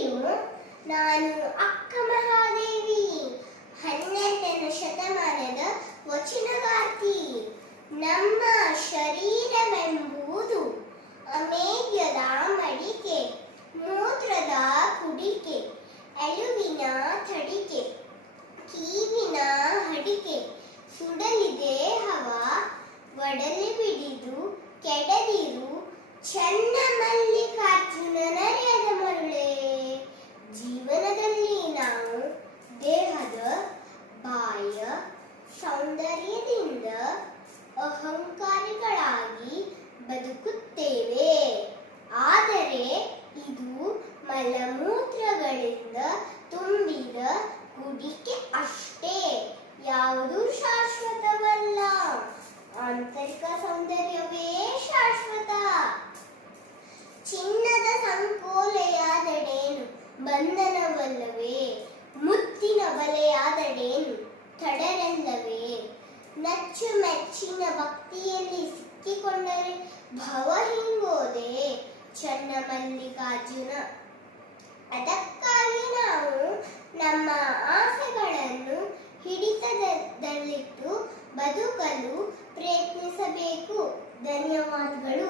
ನಮಸ್ತೆಯು. ನಾನು ಅಕ್ಕ ಮಹಾದೇವಿ, 12ನೇ ಶತಮಾನದ ವಚನಗಾರ್ತಿ. ನಮ್ಮ ಶರೀರವೆಂಬುದು ಅಮೇಧ್ಯದ ಮಡಿಕೆ, ಮೂತ್ರದ ಕುಡಿಕೆ, ಎಲುವಿನ ತಡಿಕೆ, ಕೀವಿನ ಹಡಿಕೆ. ಸುಡಲಿದೆ ಹವಾ, ಒಡಲೆ ಬಿಡಿದು ಕೆಡದಿರು, ಚನ್ನ ಮಲ್ಲಿಕಾರ್ಜುನನ ನೆರೆಯದ ಮರುಳೇ. ಜೀವನದಲ್ಲಿ ನಾವು ದೇಹದ ಬಾಹ್ಯ ಸೌಂದರ್ಯದಿಂದ ಅಹಂಕಾರಿಗಳಾಗಿ ಬದುಕುತ್ತೇವೆ. ಆದರೆ ಇದು ಮಲಮೂತ್ರಗಳಿಂದ ತುಂಬಿದ ಕುಡಿಕೆ ಅಷ್ಟೇ, ಯಾವುದೂ ಶಾಶ್ವತವಲ್ಲ. ಆಂತರಿಕ ಸೌಂದರ್ಯವೇ ಶಾಶ್ವತ. ಚಿನ್ನದ ಸಂಕೋಲೆಯಾದಡೇನು ಬಂಧನವಲ್ಲವೇ, ಮುತ್ತಿನ ಬಲೆಯಾದಡೇನು ತಡರಲ್ಲವೇ. ನಚ್ಚುಮೆಚ್ಚಿನ ಭಕ್ತಿಯಲ್ಲಿ ಸಿಕ್ಕಿಕೊಂಡರೆ ಭವ ಹಿಂಗೋದೆ ಚನ್ನ ಮಲ್ಲಿಕಾರ್ಜುನ. ಅದಕ್ಕಾಗಿ ನಾವು ನಮ್ಮ ಆಸೆಗಳನ್ನು ಹಿಡಿತದಲ್ಲಿಟ್ಟು ಬದುಕಲು ಪ್ರಯತ್ನಿಸಬೇಕು. ಧನ್ಯವಾದಗಳು.